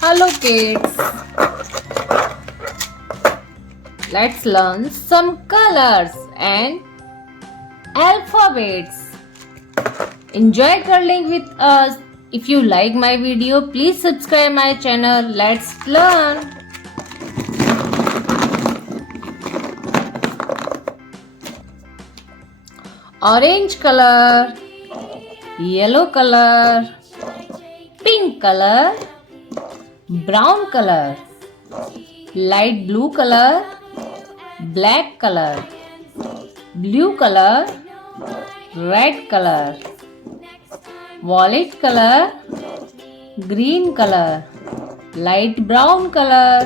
Hello kids, let's learn some colors and alphabets. Enjoy curling with us. If you like my video, please subscribe my channel. Let's learn. Orange color, yellow color, pink color, brown color, light blue color, black color, blue color, red color, violet color, green color, light brown color,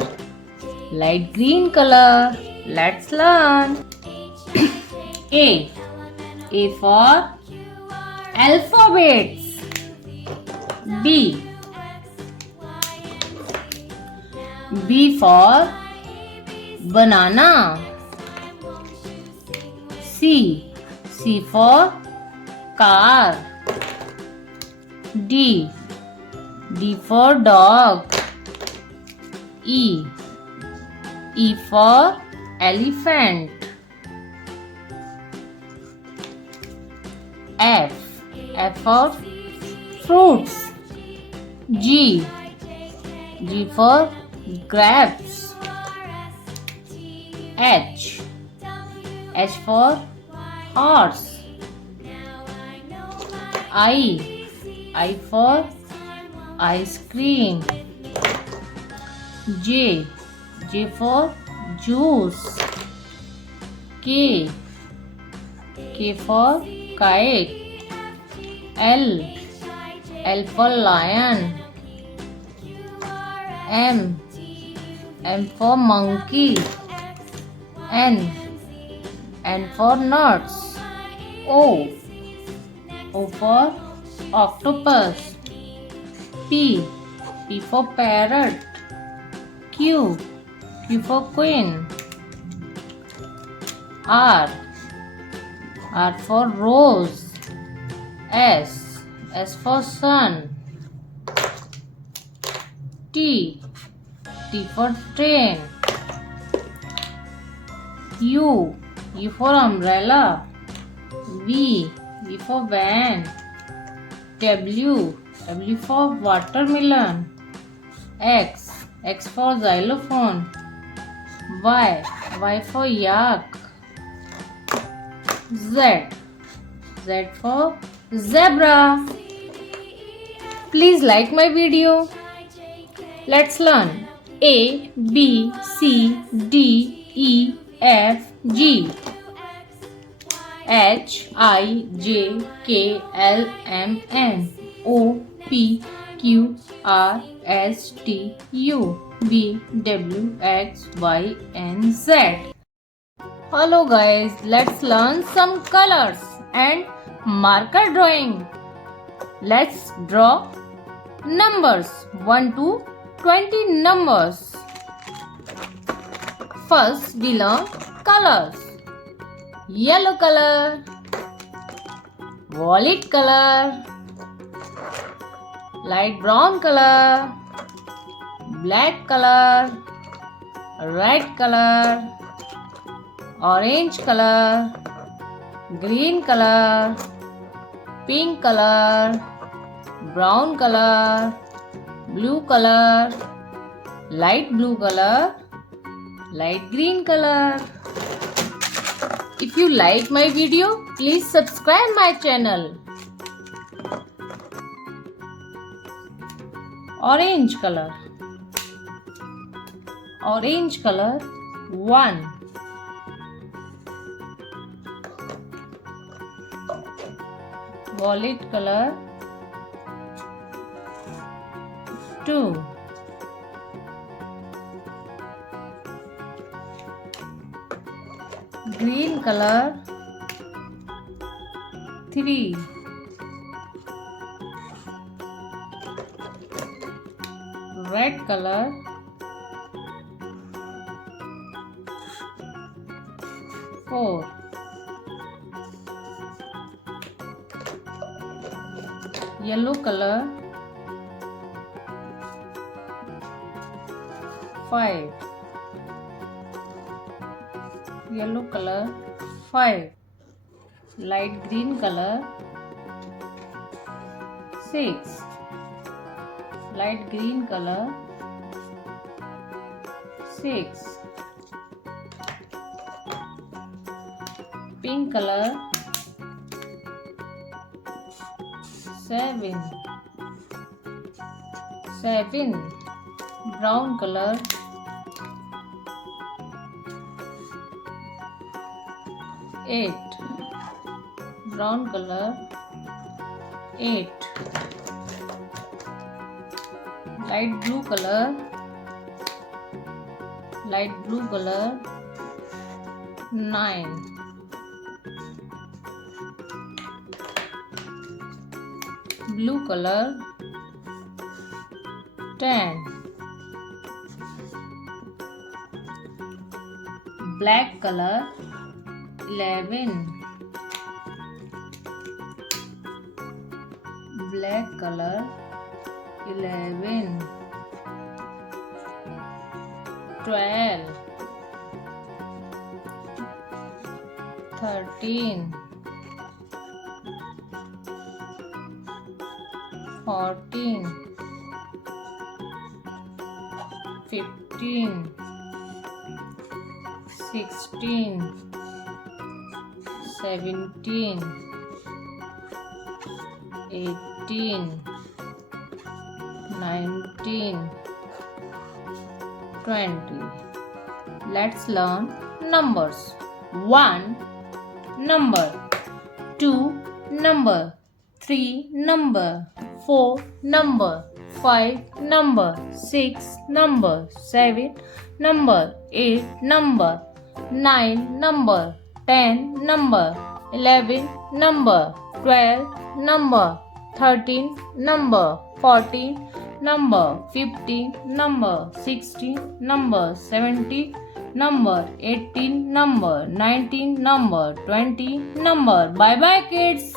light green color. Let's learn. A. A for alphabets. B. B for banana. C. C for car. D. D for dog. E. E for elephant. F. F for fruits. G. G for grapes. H. H for horse. I. I for ice cream. J. J for juice. K. K for kite. L. L for lion. M. M for monkey. N. N for nuts. O. O for octopus. P. P for parrot. Q. Q for queen. R. R for rose. S. S for sun. T. T for train. U. U for umbrella. V. V for van. W. W for watermelon. X. X for xylophone. Y. Y for yak. Z. Z for zebra. Please like my video. Let's learn. A, B, C, D, E, F, G, H, I, J, K, L, M, N, O, P, Q, R, S, T, U, V, W, X, Y, and Z. Hello guys, let's learn some colors and marker drawing. Let's draw numbers 1 to 20 numbers. First we learn colors. Yellow color, violet color, light brown color, black color, red color, orange color, green color, pink color, brown color, blue color, light blue color, light green color. If you like my video, please subscribe my channel. Orange color. Orange color 1. Violet color 2. Green color 3. Red color 4. Yellow color 5. Yellow color 5. Light green color 6. Light green color 6. Pink color 7. 7. Brown color 8. Brown color 8. Light blue color 9. Blue color 10. Black color 11. Black color 11. 12. 13. 14. 15. 16. 17. 18. 19. 20. Let's learn numbers. 1 number, 2 number, 3 number, 4 number, 5 number, 6 number, 7 number, 8 number, 9 number, 10 number, 11 number, 12 number, 13 number, 14 number, 15 number, 16 number, 17 number, 18 number, 19 number, 20 number. Bye bye kids.